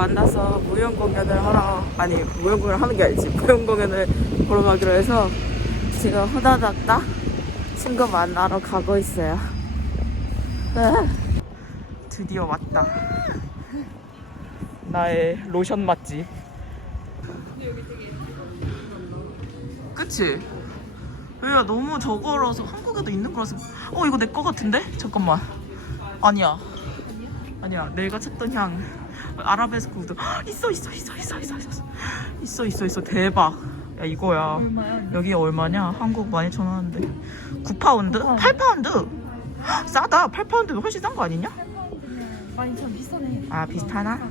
만나서 무용 공연을 하러 아니 무용 공연을 하는 게 아니지 무용 공연을 보러 가기로 해서 지금 후다닥다 친구 만나러 가고 있어요. 아, 드디어 왔다. 나의 로션 맛집. 그치? 왜야 너무 저거라서 한국에도 있는 거라서 어 이거 내 거 같은데? 잠깐만 아니야 아니야 내가 찾던 향 아라베스크 우드 헉, 있어 있어 있어 있어 있어 있어 있어 있어 있어 대박 야 이거야 얼마야? 여기 얼마냐? 한국 12,000원 하는데 9파운드? 8파운드? 헉, 싸다 8파운드 훨씬 싼 거 아니냐? 많이 참 비싸네. 아 비슷하나?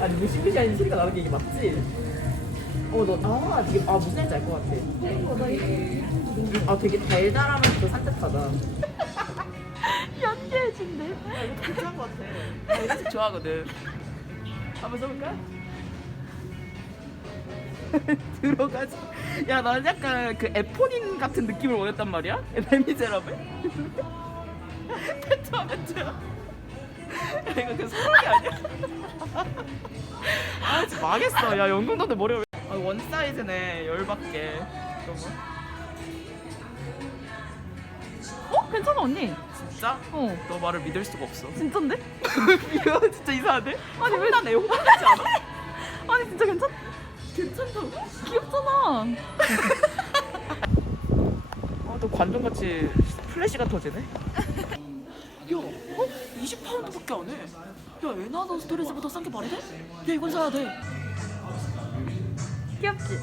아니 무시무시 하는 소리가 나는 게 이게 맞지? 어 너아 이게 아 무슨 말인지 알것 같아. 아 되게 달달하면서 산뜻하다. 연계해준대. 이거 괜찮은 것 같아. 나 이런 색 좋아하거든. 한번 써볼까? 들어가지. 야, 난 약간 그 에포닌 같은 느낌을 원했단 말이야? 레미제라블? 페트와 페트야. 야, 이거 그 소름이 아니야? 아, 진짜 망했어. 야, 연금도들 머리가 왜. 아, 원 사이즈네. 열받게. 그거. 어? 괜찮아 언니. 진짜? 어. 너 말을 믿을 수가 없어. 진짠데? 이거 진짜 이상한데? 아니 왜? 혼나네. 혼나지 않아? 아니 진짜 괜찮? 괜찮다고? 귀엽잖아. 아, 또 관종같이 플래시가 터지네. 야, 어? 20파운드밖에 안 해. 야, 에나더 스토리즈보다 싼 게 말이 돼? 야, 이건 사야 돼. 귀엽지?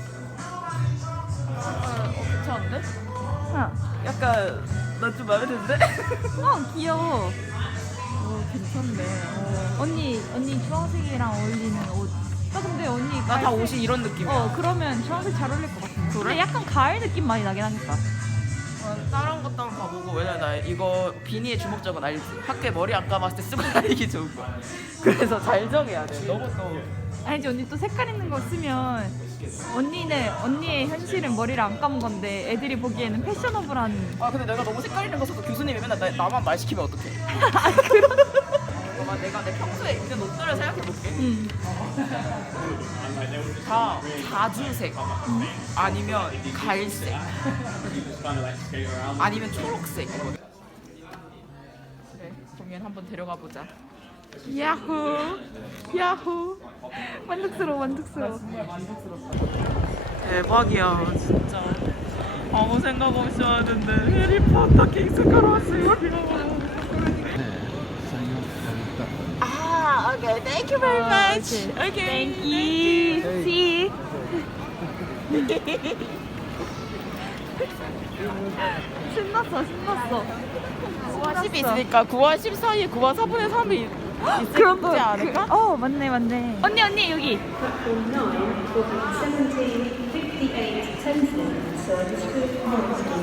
어, 괜찮은데? 어. 약간 나 좀 마음에 드는데? 어 귀여워. 어, 괜찮네. 어. 언니 언니 주황색이랑 어울리는 옷. 나 근데 언니 나 다 갈색- 옷이 이런 느낌이야. 어 그러면 주황색 잘 어울릴 것 같아. 그래? 근데 약간 가을 느낌 많이 나긴 하니까. 어, 다른 것도 한번 봐보고 왜냐면 나 이거 비니의 주목적은 알지? 학교에 머리 안 감았을 때 쓰고 다니기 좋은 거. 그래서 잘 정해야 돼. 너무 또 아니지 언니 또 색깔 있는 거 쓰면 언니는 언니의 현실은 머리를 안 감은 건데 애들이 보기에는 패셔너블한 아 근데 내가 너무 색깔 있는 거 써서 교수님이 맨날 나, 나만 말 시키면 어떡해? 아 그런? 잠깐만 내가 내 평소에 입는 옷들을 생각해 볼게. 음. 다 자주색 아니면 갈색 아니면 초록색 그래 공연 한번 데려가 보자. 야호. 야호. 만족스러워 만족스러워. 대박이야 진짜. 아무 생각 없이 왔는데 해리포터 킹스카로 왔어요. 아, okay. Thank you very much. Okay. Thank you. see 신났어 신났어. 9화 10이 있으니까 9화 10 사이에 9화 4분의 3이 있지 그런 거 않을까? 그, 어 맞네 맞네 언니 언니 여기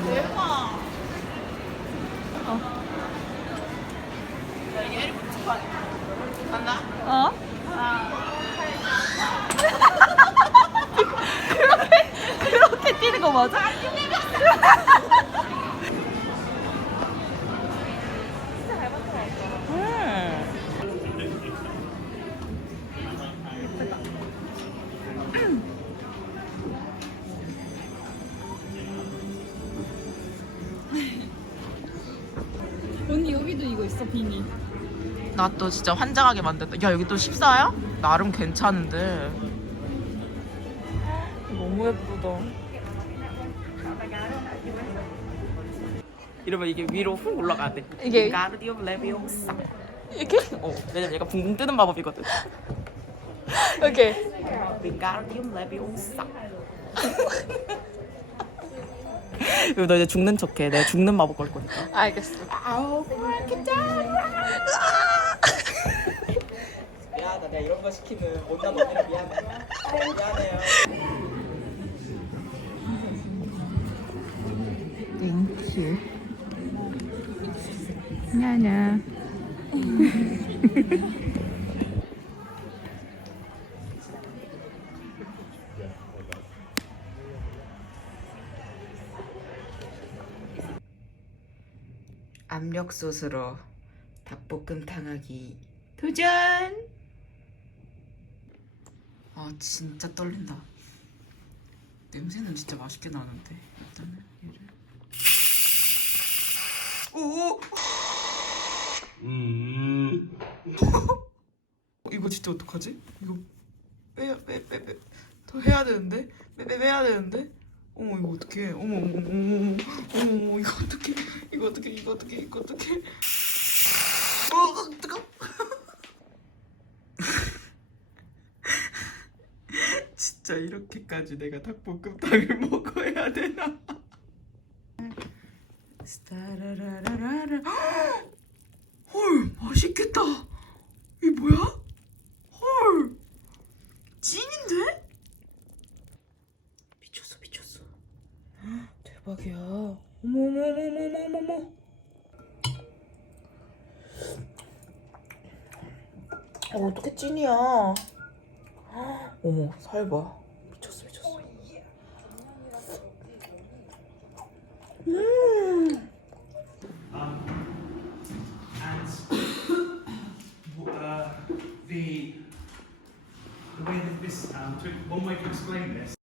대박. 어. 야, 이게 해리포터 판. 맞나? 어? 진짜 환장하게 만든다. 야 여기 또 14야? 나름 괜찮은데. 너무 예쁘다. 이러면 이게 위로 훅 올라가야 돼. 이게- 가르디움 레비오사. 이렇게? 어, 왜냐면 얘가 붕붕 뜨는 마법이거든. 오케이 윙가르디움 레비오사. 그리고 너 이제 죽는 척해. 내가 죽는 마법 걸 거니까. 알겠어 아우, 시키는 못난 언니를 미안해. 미안해요. 땡큐. 나나. 압력솥으로 닭볶음탕 하기 도전! 아 진짜 떨린다. 냄새는 진짜 맛있게 나는데 일단은 얘를. 오 음. 이거 진짜 어떡하지? 이거 빼야 빼빼빼더 해야 되는데? 빼빼 빼야 되는데? 어머 이거 어떡해. 어머 어머 어머 어머 어머 이거 어떡해. 이거 어떡해 이거 어떡해 이거 어떡해 어 뜨거 진짜 이렇게까지 내가 닭볶음탕을 먹어야 되나? 스타라라라라라. 헐 맛있겠다. 이게 뭐야? 헐 찐인데? 미쳤어 미쳤어. 대박이야. 어머 어머 어머 어머 어머 어머 어 어떻게 찐이야 어머 살 봐 미쳤어 미쳤어 음 Uh, the the way that this um, took one way to explain this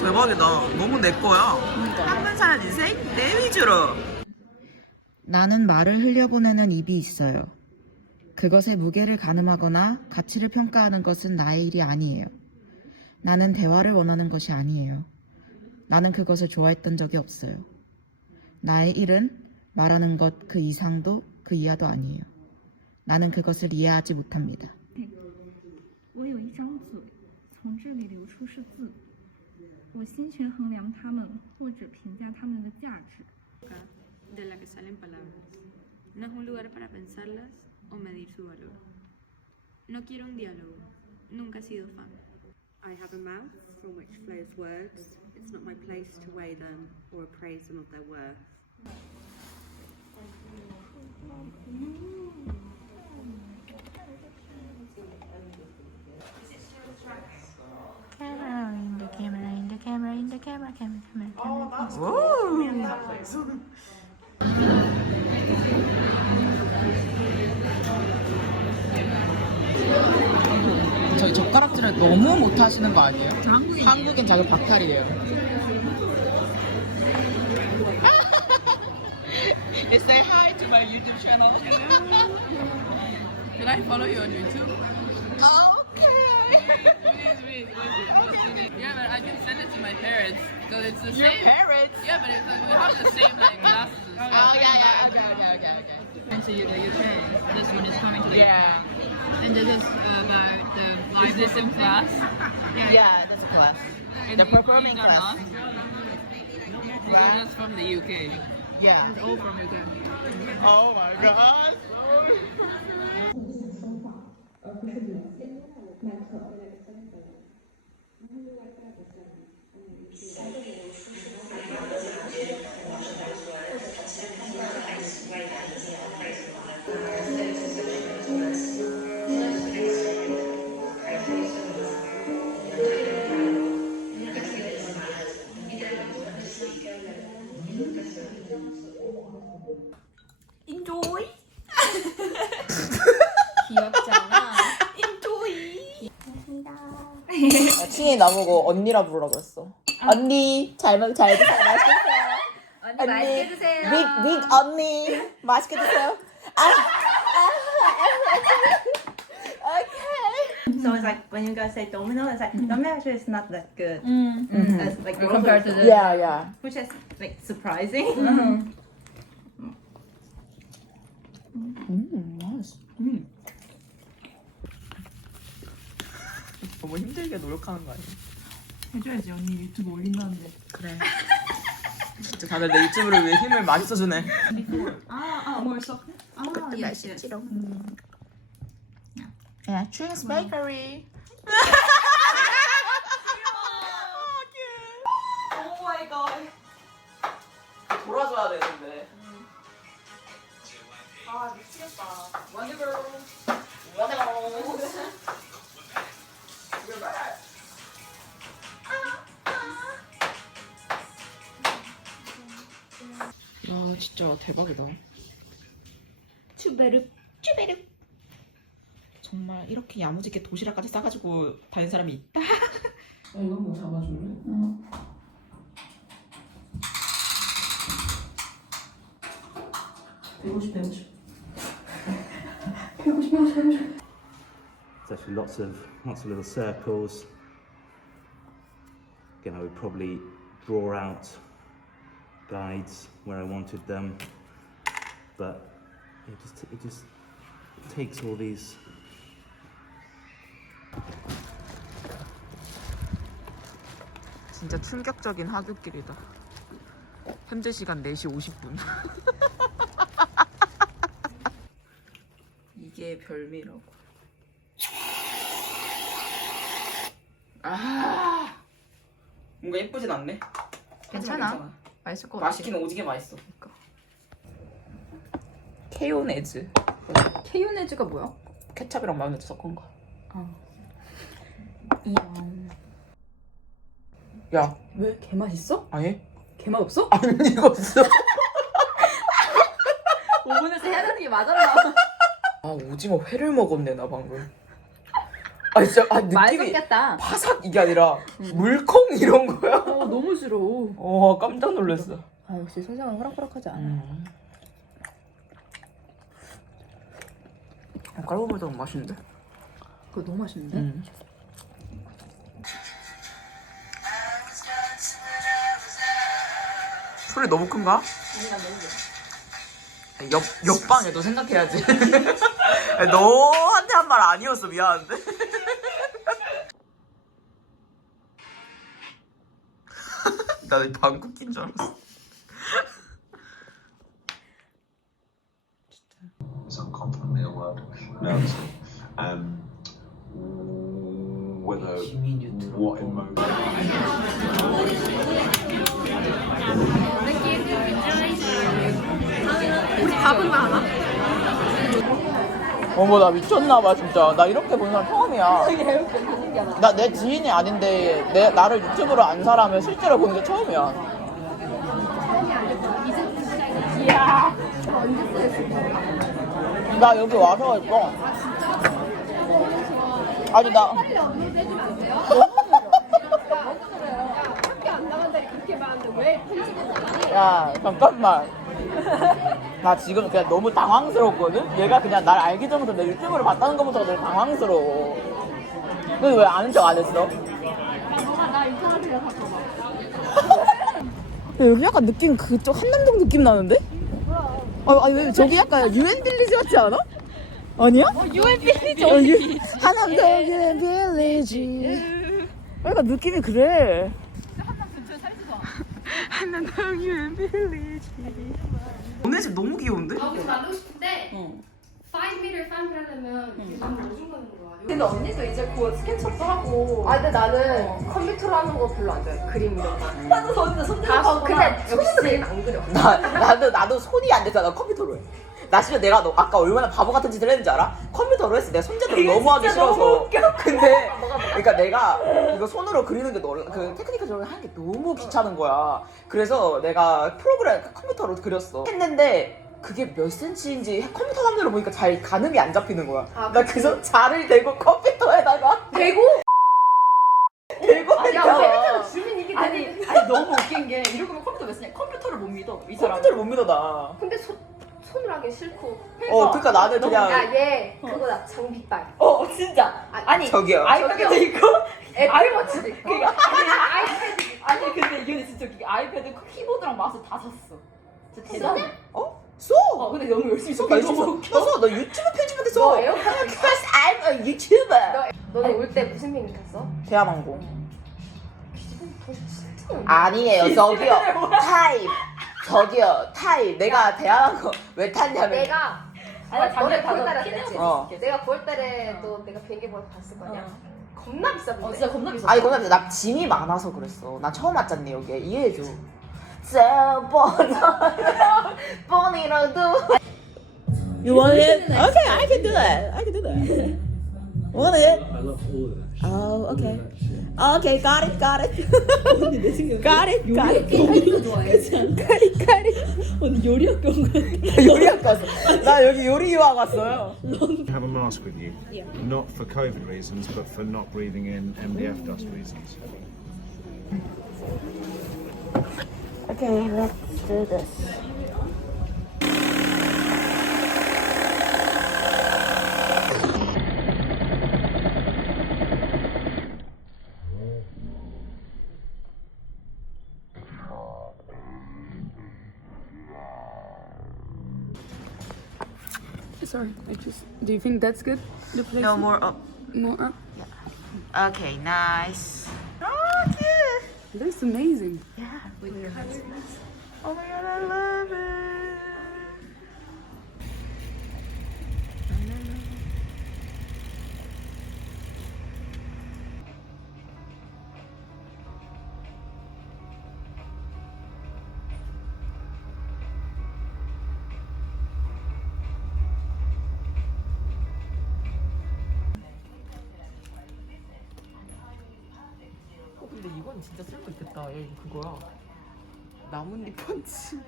대박이다. 너무 내 거야. 한번 사람 인생 내 위주로. 나는 말을 흘려보내는 입이 있어요. 그것의 무게를 가늠하거나 가치를 평가하는 것은 나의 일이 아니에요. 나는 대화를 원하는 것이 아니에요. 나는 그것을 좋아했던 적이 없어요. 나의 일은 말하는 것 그 이상도 그 이하도 아니에요. 나는 그것을 이해하지 못합니다. 我有一张嘴，从这里流出是字，我心权衡量它们或者评价它们的价值。 de la que salen palabras. No es un lugar para pensarlas o medir su valor. No quiero un diálogo. Nunca he sido fan. I have a mouth from which flows words. It's not my place to weigh them or appraise them of their worth. 저희 젓가락질을 너무 못 하시는 거 아니에요? 한국인 자격 박탈이에요. Say hi to my YouTube channel. Can I follow you on YouTube? Okay. Please, please, please. Yeah, but I can send it to my parents because it's the Your same. parents. Yeah, but it's, we have the same like glasses. Oh yeah, yeah. Okay, okay, okay, okay. Into the UK. This one is coming to the Yeah. And this is about the. Is this in class? Yeah, that's a class. And The you- performing these class. not? These are just from the UK. Yeah. All from UK. Oh my god. 나보고 언니라 부르라고 했어. 언니 잘 먹, 잘 드세요. 맛있게 드세요. 언니 맛있게 드세요. 빅, 빅 언니 맛있게 드세요. So it's like when you guys say domino, it's like domino actually is not that good as like Compared to the. Yeah, yeah. which is like surprising. 음, 나이스. 너무 힘들게 노력하는 거 아니야? 해줘야지 언니 유튜브 올린다는데. 그래. 진짜 다들 내 유튜브를 위해 힘을 많이 써주네. 아 벌써. 야, Twins Bakery. 오 마이 갓. 돌아줘야 되는데. 아 미치겠다. 원더걸. 원 진짜 대박이다. 추베르. 추베르. 정말 이렇게 야무지게 도시락까지 싸가지고 다닌 사람이 있다. 어, 이거 뭐 잡아줄래? 배고싶 배고싶 배고싶 배고싶 배고싶 There's actually lots of lots of little circles. Again, I would probably draw out guides where I wanted them, but it just it just takes all these 진짜 충격적인 하굣길이다. 현재 시간 4시 50분. 이게 별미라고. 아, 뭔가 예쁘진 않네. 하지만 괜찮아. 맛있을 것 같아. 맛있긴 오지게 맛있어. 케요네즈. 케요네즈가 뭐야? 케찹이랑 마요네즈 섞은 거. 야, 왜? 개 맛있어? 아니? 개맛 없어? 안 익었어. 오븐에서 해야 되는 게 맞았나? 아, 오징어 회를 먹었네, 나 방금. 아, 진짜, 아, 말 느낌이 섞였다. 파삭 이게 아니라 물컹 이런 거야. 어 너무 싫어. 어, 깜짝 놀랐어. 아 역시 세상은 호락호락하지 않아. 음. 아, 깔보보다 더 맛있는데? 그거 너무 맛있는데? 음. 소리 너무 큰가? 옆, 옆방에도 생각해야지. 너한테 한 말 아니었어, 미안한데. 나는 방귀 낀줄 알았어. some confidently a word. No, it's, um, whether what emotion. 어머 나 미쳤나봐 진짜. 나 이렇게 보는 사람 처음이야. 나내 지인이 아닌데 내 나를 유튜브로 안 사람을 실제로 보는 게 처음이야. 나 여기 와서 했어 아니 나야 잠깐만 나 지금 그냥 너무 당황스럽거든? 얘가 그냥 날 알기 전부터 내 유튜브를 봤다는 것부터 내가 당황스러워. 근데 왜 아는 척 안 했어? 야, 여기 약간 느낌 그쪽 한남동 느낌 나는데? 아, 아니 왜 저기 약간 유엔 빌리지 같지 않아? 아니야? 유엔 빌리지 어디? 한남동 유엔 빌리지. 약간 느낌이 그래. 한남동 유엔 빌리지. 너네 집 너무 귀여운데? 여기서 만들고 싶은데 5m fan 하려면 너무 어중간한 거야. 근데 언니도 이제 곧 스케치업도 하고. 아 근데 나는 컴퓨터로 하는 거 별로 안 좋아해. 그림 이런 거. 나도 언니 손 들고. 아 근데 손으로 그림 안 그려. 나, 나도, 나도 손이 안 되잖아, 컴퓨터로 해. 나 심지어 내가 너 아까 얼마나 바보 같은 짓을 했는지 알아? 컴퓨터로 했어. 내가 손재주를 너무 하기 싫어서. 근데, 그러니까 내가 이거 손으로 그리는 게 놀라, 그 테크니컬 적으로 하는 게 너무 귀찮은 거야. 그래서 내가 프로그램 컴퓨터로 그렸어. 했는데, 그게 몇 센치인지 컴퓨터 화면으로 보니까 잘 가늠이 안 잡히는 거야. 아, 나 그래서 자를 대고 컴퓨터에다가 대고? 대고 아, 야 했잖아. 컴퓨터로 주면 이게 아니. 아니 너무 웃긴 게 이러면 컴퓨터 왜 쓰냐? 컴퓨터를 못 믿어 이 사람. 컴퓨터를 못 믿어, 나. 근데 손 손으로 하기 싫고. 어, 그러니까 나는 그냥. 야 얘 그거다 장비빨. 어 진짜. 아니 저기요. 있고 애플워치도 있고. 그러니까 아니 아이패드 아니 근데 이게 진짜 게 아이패드 키보드랑 마우스 다 샀어. 진짜 대단해. 어? 써! 어 근데 너무 열심히 써. 나 열심히 써. 너 써. 너 유튜브 편집한테 써. 너 에어컨 Because I'm a YouTuber. 너는 올 때 무슨 비행기 탔어? 대한항공. 아니에요 저기요 타입 저기요 타입 내가 거 왜 탔냐면 내가 아니 너네 9월달에 했지. 어. 내가 9월달에 또 내가 비행기 보러 갔을 거냐. 겁나 비쌌는데. 어, 진짜 겁나 비쌌어. 아니 그건 나 짐이 많아서 그랬어 나 처음 왔잖니 여기에 이해해줘 뻔이라도 You want it? Okay, I can do that. I can do that. Want it? Okay. Okay, got it, got it. got it, got it. got it, got it. 언니 요리학교 온 거야. 요리학교 왔어. 나 여기 요리 유학 왔어요. have a mask with you. Not for COVID reasons, but for not breathing in MDF dust reasons. Okay, let's do this. Do you think that's good? The place. No more up. More up. Okay, nice. Oh, cute. That's amazing. Yeah. Oh my god, I love it. 이건 진짜 쓸모 있겠다. 얘 그거야. 나뭇잎 펀치.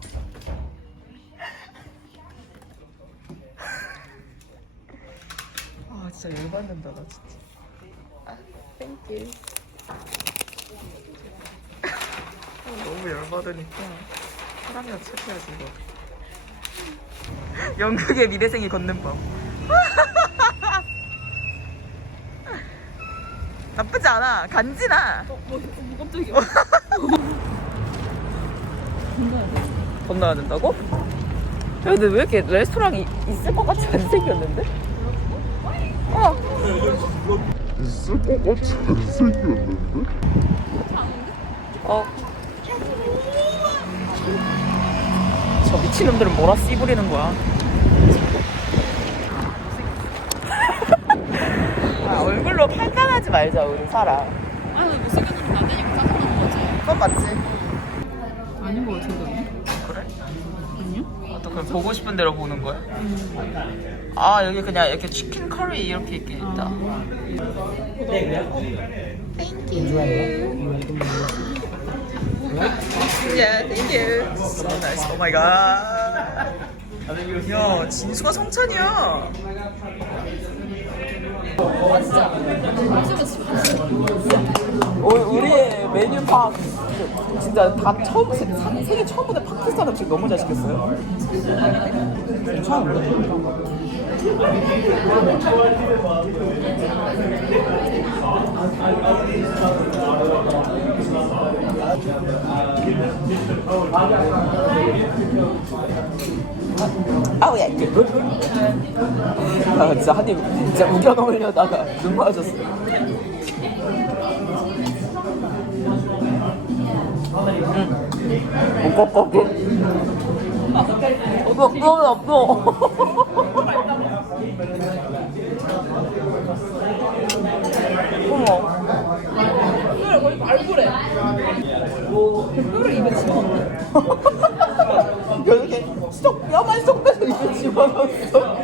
아 진짜 열받는다 나 진짜. 아, 땡큐. 아, 너무 열받으니까 사람이나 착해야지 이거. 연극의 미래생이 걷는 법. 나쁘지 않아. 간지나. 뭐, 뭐 깜짝이야. 건너야 된다고? 야, 근데 왜 이렇게 레스토랑 이 있을 것 같이 안 생겼는데? 어. 있을 것 같이 안 생겼는데? 어. 저 미친놈들은 뭐라 씨부리는 거야? 아, 얼굴로 판단 하지 말자, 우리 사람. 아니, 못생겼는데 안 되니까 짜증나는 거지. 그건 맞지? 아닌 거 같은데. 그래? 아니요? 아, 또 그걸 보고 싶은 대로 보는 거야? 아, 여기 그냥 이렇게 치킨 커리 이렇게 있게 있다. Yeah, thank you. So nice. Oh my god. 야, 진수가 성찬이야. 어, 우리의 메뉴판 진짜 다 처음 세- 사- 세계 처음부터 파키스탄 음식 너무 잘 시켰어요. 괜찮은데? 아우 야 이게 아 진짜 한입 진짜 우겨 넣으려다가 눈 맞았어. 응. 꼬꼬꼬. 없어 없어. 어머. 뼈를 거의 발굴해. 뼈를 입에 집어넣어. 이렇게 쏙 뼈만 쏙 빼서 집어넣었어.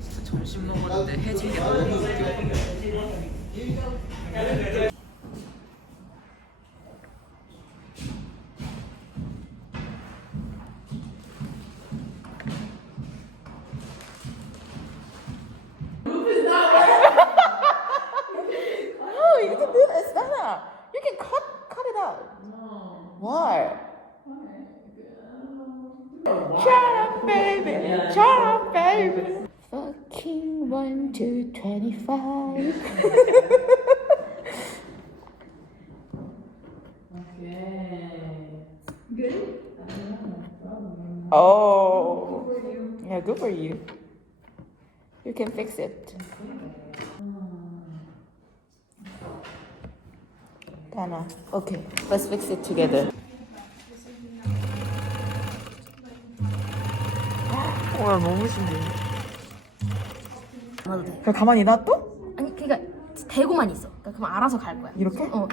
진짜 먹었는데 해진 게 너무 웃겨. one to twenty-five. Oh. Yeah, good for you. You can fix it. Dana. Okay, let's fix it together. 와 너무 신기해. 안 돼. 그냥 가만히 놔둬? 아니 그러니까 대고만 있어. 그러니까 그럼 알아서 갈 거야. 이렇게? 어.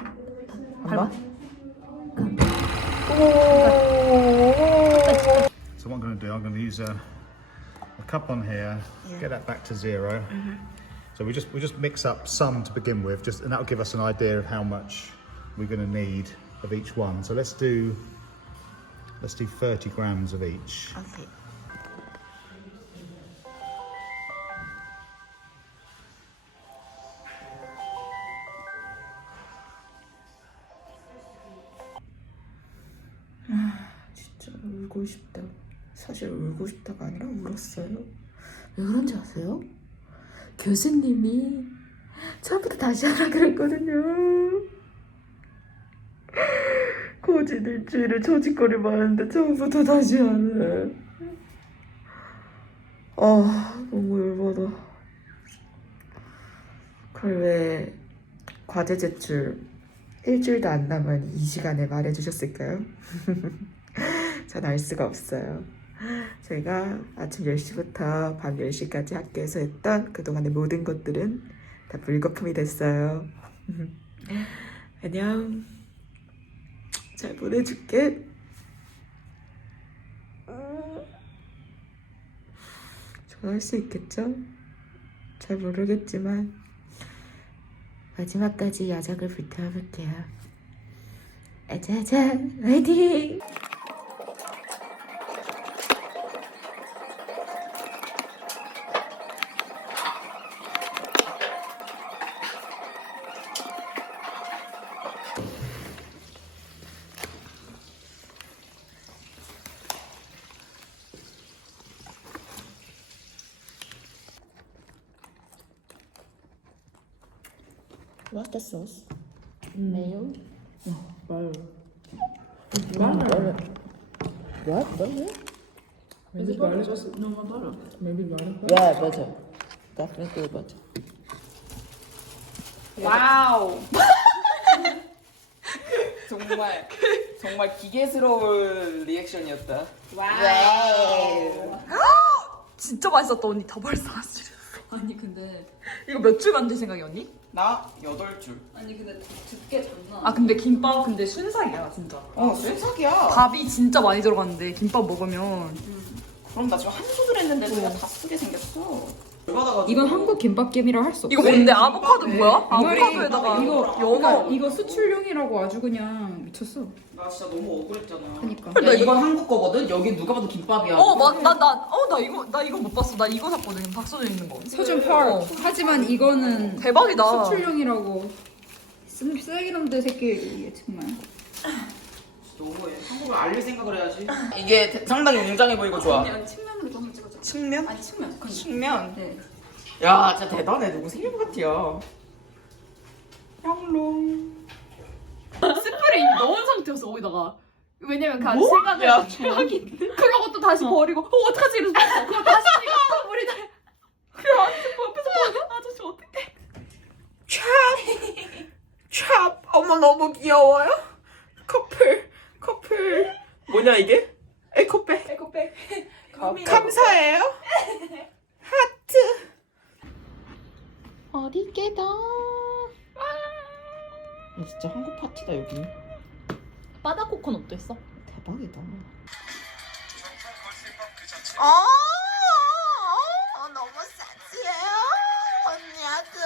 밟아. So what I'm going to do, I'm going to use a, a cup on here, get that back to 0 So we just we just mix up some to begin with, just and that'll give us an idea of how much we're going to need of each one. So let's do let's do 30 grams of each. 오 왜 그런지 아세요? 교수님이 처음부터 다시 하라 그랬거든요. 거짓 일주일에 저짓거리만 하는데 처음부터 다시 하네. 아 너무 열받아. 그걸 왜 과제 제출 일주일도 안 남은 이 시간에 말해주셨을까요? 전 알 수가 없어요. 제가 아침 10시부터 밤 10시까지 학교에서 했던 그동안의 모든 것들은 다 불거품이 됐어요. 안녕. 잘 보내줄게. 전화할 수 있겠죠? 잘 모르겠지만 마지막까지 야작을 불태워볼게요. 아자아자 화이팅! What's the sauce? Mayo? Butter. Butter. What? Butter? Maybe butter. No more butter. Maybe butter. Yeah, butter. Definitely butter. 와우. 정말 정말 기계스러운 리액션이었다. 진짜 맛있었다 언니 다 벌써 왔어. 아니 근데 이거 몇 줄 만들 생각이었니? 나 여덟 줄. 아니 근데 두께 장난. 아 근데 김밥 근데 순삭이야 진짜. 어 순삭이야. 밥이 진짜 많이 들어갔는데 김밥 먹으면 그럼 나 지금 한 소절 했는데 내가 다 쓰게 생겼어. 이건 한국 김밥김이라 할 수 없어. 이거 뭔데 아보카도 뭐야? 이 말이 아보카도에다가 이거 연어. 이거 수출용이라고 아주 그냥 미쳤어. 나 진짜 너무 억울했잖아. 그니까. 야 이건 한국 거거든. 여기 누가 봐도 김밥이야. 어 나 나 나 어 나 이거 나 이거 못 봤어. 나 이거 샀거든. 박서준 있는 거. 서준 펄. 하지만 이거는 대박이다. 수출용이라고. 쓰- 쓰레기놈들 새끼 정말. 너무해. 한국을 알릴 생각을 해야지. 이게 대- 상당히 웅장해 보이고 좋아. 측면으로 좀 찍어줘. 측면? 아니 측면. 측면? 네. 야 진짜 대단해. 누구 생일 같이야. 양롱. 스프레이 이미 넣은 상태였어 거기다가. 왜냐면 그 뭐? 야, 최악인데. 그러고 또 다시 버리고 어 어떡하지 이러서 뺐어. 그럼 다시 이거 또 버리다. 그 아저씨 뭐 옆에서 보는 아저씨 어떡해. 찹! 어머 너무 귀여워요. 커플 커플 뭐냐 이게? 에코백 에코백. 감사해요. 하트. 어디 깨다. 진짜 한국 파티다 여기. 바다 코코넛도 있어. 대박이다. 어, 어, 너무 섹시해요 언니들.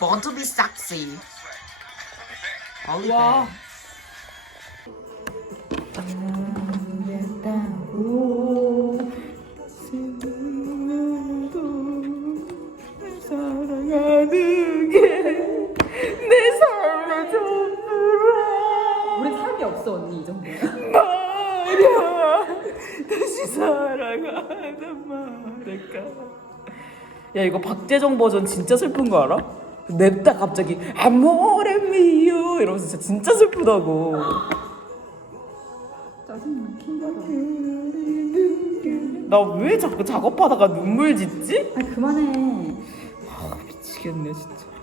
Want to be sexy. 와. 사랑하단 말일까 야 이거 박재정 버전 진짜 슬픈 거 알아? 냅다 갑자기 아모레 미오 이러면서 진짜, 진짜 슬프다고 자나왜 자꾸 작업하다가 눈물 짓지? 아 그만해. 미치겠네 진짜.